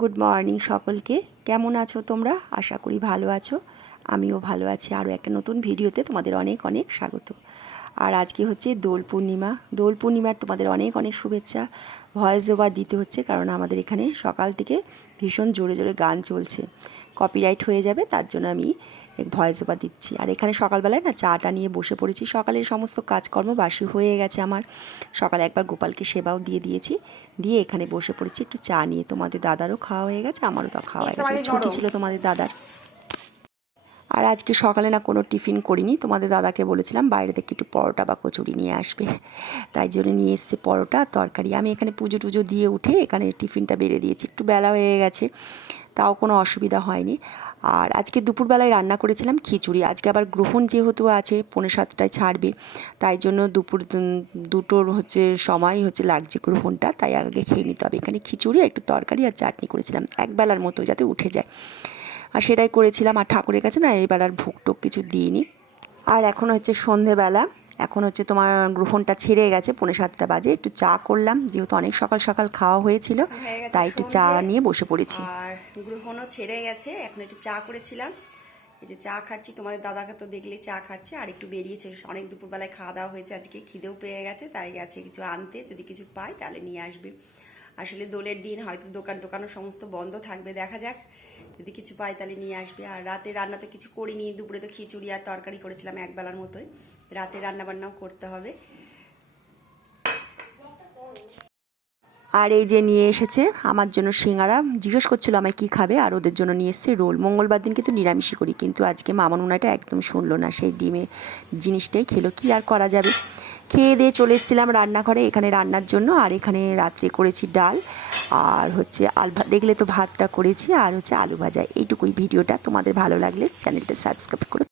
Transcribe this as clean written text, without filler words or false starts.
Good morning সকলকে। কেমন আছো তোমরা? আশা করি ভালো আছো। আমিও ভালো আছি। আরও একটা নতুন ভিডিওতে তোমাদের অনেক অনেক স্বাগত। আর আজকে হচ্ছে দোল পূর্ণিমা। দোল পূর্ণিমার তোমাদের অনেক অনেক শুভেচ্ছা। ভয়েস ওভার দিতে হচ্ছে কারণ আমাদের এখানে সকাল থেকে ভীষণ জোরে জোরে গান চলছে, কপিরাইট হয়ে যাবে, তার জন্য আমি ভয়েস ওভার দিচ্ছি। আর এখানে সকালবেলায় না চাটা নিয়ে বসে পড়েছি। সকালের সমস্ত কাজকর্ম বাসি হয়ে গেছে আমার। সকালে একবার গোপালকে সেবাও দিয়ে দিয়েছি, দিয়ে এখানে বসে পড়েছি একটু চা নিয়ে। তোমাদের দাদারও খাওয়া হয়ে গেছে, আমারও তো খাওয়া হয়ে গেছে। ছুটি ছিল তোমাদের দাদার। আর আজকে সকালে না কোনো টিফিন করিনি। তোমাদের দাদাকে বলেছিলাম বাইরে থেকে একটু পরোটা বা কচুরি নিয়ে আসবে, তাই জন্য নিয়ে এসছে পরোটা তরকারি। আমি এখানে পুজো টুজো দিয়ে উঠে এখানে টিফিনটা বেড়ে দিয়েছি। একটু বেলা হয়ে গেছে, তাও কোনো অসুবিধা হয়নি। আর আজকে দুপুরবেলায় রান্না করেছিলাম খিচুড়ি। আজকে আবার গ্রহণ যেহেতু আছে, 6:45 ছাড়বে, তাই জন্য দুপুর দুটোর সময় লাগছে গ্রহণটা, তাই আগে খেয়ে নিতে হবে। এখানে খিচুড়ি একটু তরকারি আর চাটনি করেছিলাম, একবেলার মতো যাতে উঠে যায়, আর সেটাই করেছিলাম। আর ঠাকুরের কাছে না এবার আর ভোগ টোক কিছু দিইনি। আর এখন সন্ধেবেলা, এখন তোমার গ্রহণটা ছেড়ে গেছে, 6:45 বাজে। একটু চা করলাম, যেহেতু অনেক সকাল সকাল খাওয়া হয়েছিল, তাই একটু চা নিয়ে বসে পড়েছি। আর গ্রহণও ছেড়ে গেছে, এখন একটু চা করেছিলাম। এই যে চা খাচ্ছি, তোমাদের দাদাকে তো দেখলেই চা খাচ্ছে। আর একটু বেরিয়েছে, অনেক দুপুরবেলায় খাওয়া দাওয়া হয়েছে, আজকে খিদেও পেয়ে গেছে, তাই গেছে কিছু আনতে। যদি কিছু পাই তাহলে নিয়ে আসবে। আসলে দোলের দিন হয়তো দোকান টোকানও সমস্ত বন্ধ থাকবে, দেখা যাক। যদি কিছু পাই তাহলে নিয়ে আসবে। আর রাতে রান্না তো কিছু করিনি, দুপুরে তো খিচুড়ি আর তরকারি করেছিলাম একবেলার মতোই। রাতে রান্না বান্নাও করতে হবে। আর এই যে নিয়ে এসেছে আমার জন্য সিঙ্গারা। জিজ্ঞেস করছিল আমায় কী খাবে, আর ওদের জন্য নিয়ে এসছে রোল। মঙ্গলবার দিন কিন্তু নিরামিষই করি, কিন্তু আজকে মামন উনাটা একদম শুনলো না, সেই ডিমে জিনিসটাই খেলো। কি আর করা যাবে। খেয়ে দিয়ে চলে এসেছিলাম রান্নাঘরে, এখানে রান্নার জন্য। আর এখানে রাত্রে করেছি ডাল, আর দেখলে তো ভাতটা করেছি, আর আলু ভাজা। এইটুকুই ভিডিওটা। তোমাদের ভালো লাগলে চ্যানেলটা সাবস্ক্রাইব করে